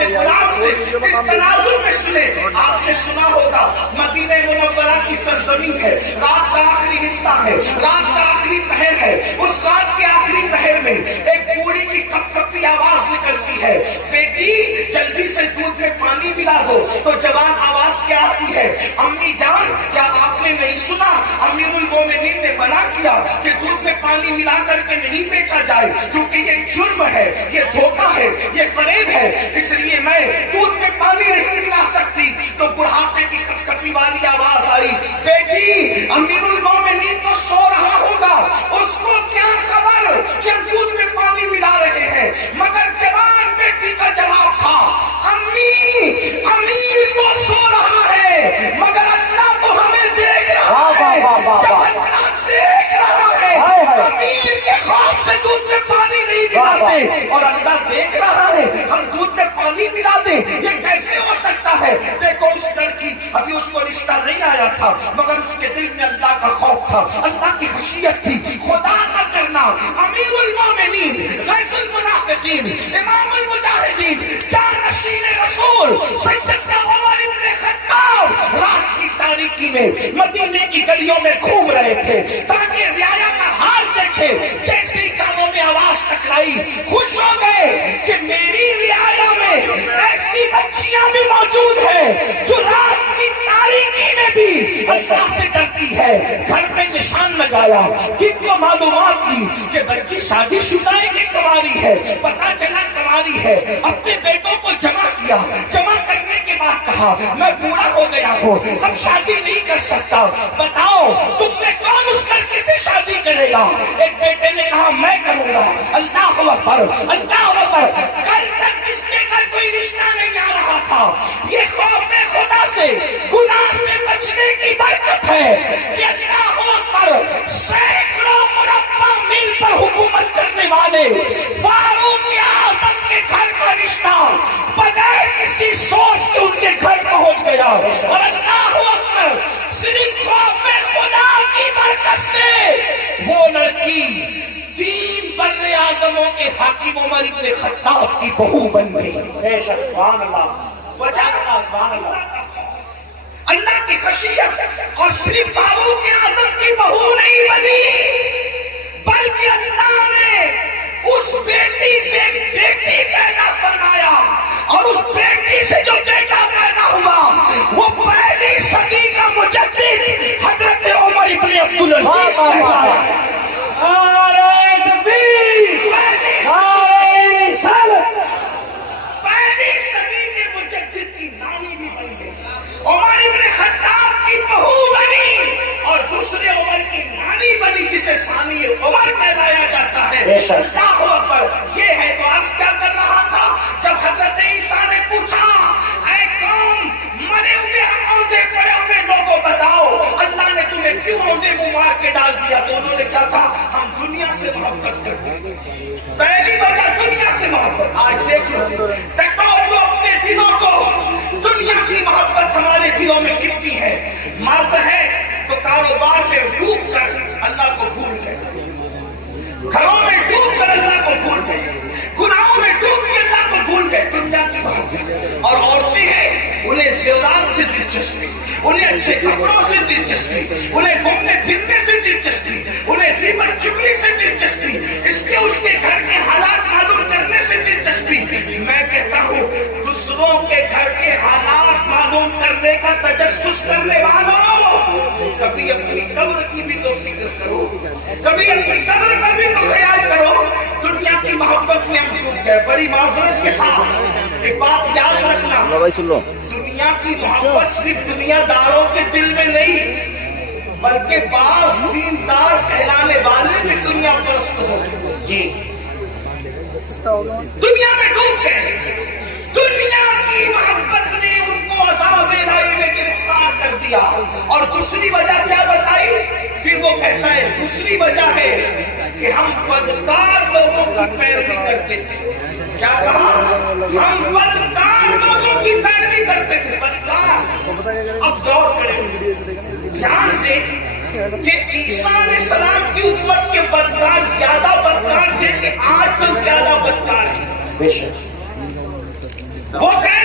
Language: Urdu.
کے غلام سے اس تناظر میں سنے. آپ نے سنا ہوگا مدینہ منورہ کی سرزمین ہے, رات کا آخری حصہ ہے, رات کا آخری پہر ہے. اس رات کے آخری پہر میں ایک بوڑھی کی کپ کپی آواز نکلتی ہے, بیٹی جلدی سے دودھ میں پانی ملا دو. تو جوان آواز کیا آتی ہے, امی جان کیا آپ نے نہیں سنا امیر المومنین نے منع کیا کہ دودھ میں پانی ملا کر کے نہیں بیچا جائے, کیونکہ یہ جرم ہے, یہ دھوکہ ہے, یہ فریب ہے, اس لیے میں دودھ میں پانی نہیں ملا سکتی. تو بڑھاپے کی کپ کپی والی آواز آئی, بیٹی امیر المومنین تو سو رہا ہوگا, اس کو کیا خبر کہ دودھ میں پانی ملا رہے ہیں. مگر جوان بیٹی کا جواب تھا, امی امیر تو سو رہا ہے مگر اللہ تو ہمیں دیکھ رہا ہے. جب اللہ دیکھ رہا ہے امیر کے خوف سے دودھ میں پانی نہیں ملاتے, اور اللہ دیکھ رہا ہے ہم دودھ میں پانی ملا دیں, یہ کیسے ہو سکتا ہے. دیکھو اس لڑکی, ابھی اس کو رشتہ نہیں آیا تھا مگر اس کے دل میں اللہ کا خوف تھا, اللہ کی خشیت تھی. خدا کا کرنا امیر المومنین, غیث المنافقین, امام المجاہدین, جانشین رسول سیدنا عمر بن خطاب رات کی تاریکی میں مدینے کی گلیوں میں گھوم رہے تھے تاکہ رعایا کا حال دیکھے. جیسی کانوں میں آواز ٹکرائی, خوش ہو گئے کہ میری رعایا میں ایسی بچیاں بھی موجود ہیں جو رات کی تاریکی میں بھی اللہ سے ڈرتی ہے. گھر پہ نشان لگایا, کن کو معلومات دی کہ بچی شادی شدہ ہے کہ کنواری ہے, پتا چلا کنواری ہے. اپنے بیٹوں کو جمع کیا, جمع کرنے کے بعد کہا میں بوڑھا ہو گیا ہوں, اب شادی نہیں کر سکتا, بتاؤ تم میں کون اس لڑکی سے شادی کرے گا. ایک بیٹے نے کہا میں کروں گا. اللہ اکبر, اللہ اکبر. کل تک جس کے گھر کوئی رشتہ نہیں آ رہا تھا, یہ خوف خدا سے, گناہ سے بچنے کی برکت ہے کہ اللہ اکبر سینکڑوں مربع میل پر حکومت کرنے والے فاروق اعظم کے گھر کا رشتہ بغیر کسی سوچ کے ان کے گھر پہنچ گیا. اور اللہ اکبر صرف خوف خدا کی برکت سے وہ لڑکی 3 بر اعظموں کے حاکم عمر بن خطاب کی بہو بن گئی. سبحان اللہ, وجہ سبحان اللہ, اللہ کی خشیت. اور صرف فاروق اعظم کی بہو نہیں بنی بلکہ اللہ نے اس بیٹی سے بیٹی پیدا فرمایا, اور اس بیٹی سے جو بیٹا پیدا ہوا وہ پہلی صدی کا مجدد حضرت عمر بن عبدالعزیز کہلایا. پہلی صدی کے مجدد کی نانی بھی بن گئی, عمر بن خطاب کی بہو بنی, اور دوسرے عمر کی نانی بنی جسے ثانی عمر کہلایا جاتا ہے. اللہ اکبر. یہ ہے تو عرض کیا کر رہا تھا, جب حضرت عیسیٰ نے پوچھا اے قوم مرے ہوئے اونڈے پڑے ہوئے لوگوں بتاؤ اللہ نے تمہیں کیوں اونڈے منہ مار کے ڈال دیا, تو انہوں نے کیا کہا ہم دنیا سے محبت کرتے ہیں. پہلی وجہ دنیا سے محبت. آج دیکھ لو ٹٹور لو اپنے دلوں کو, دنیا کی محبت ہمارے دلوں میں کتنی ہے. مرد ہے تو کاروبار میں ڈوب کر اللہ کو بھول گئے, گھروں میں ڈوب کر اللہ کو بھول گئے, گناہوں میں ڈوب کے اللہ کو بھول گئے. دنیا کی محبت. اور عورتیں ہیں انہیں زیورات سے دلچسپی, انہیں اچھے کپڑوں سے دلچسپی, انہیں گھومنے پھرنے سے دلچسپی, انہیں غیبت چگلی سے دلچسپی, اس کے گھر کے حالات معلوم کرنے سے دلچسپی. میں کہتا ہوں دوسروں کے گھر کے حالات معلوم کرنے کا تجسس کرنے والوں, کبھی اپنی قبر کی بھی تو فکر کرو, کبھی اپنی قبر کا بھی تو خیال کرو. دنیا کی محبت میں ہم ڈوب گئے. بڑی معذرت کے ساتھ ایک بات یاد رکھنا, دنیا کی محبت صرف دنیا داروں کے دل میں نہیں بلکہ بعض دیندار کہلانے والے بھی دنیا پرست ہو. جی دنیا میں ڈوب گئے. دنیا کی محبت نے ان کو عذاب الہی میں گرفتار کر دیا. اور دوسری وجہ کیا بتائی, پھر وہ کہتا ہے دوسری وجہ ہے کہ ہم بدکار لوگوں کی پیروی کرتے تھے. کیا کہا, ہم بدکار لوگوں کی پیروی کرتے تھے. بدکار. اب غور کریں, دھیان دیں کہ عیسیٰ علیہ السلام کی امت کے بدکار زیادہ بدکار تھے کہ آج لوگ زیادہ بدکار ہیں. بے شک وہ کہہ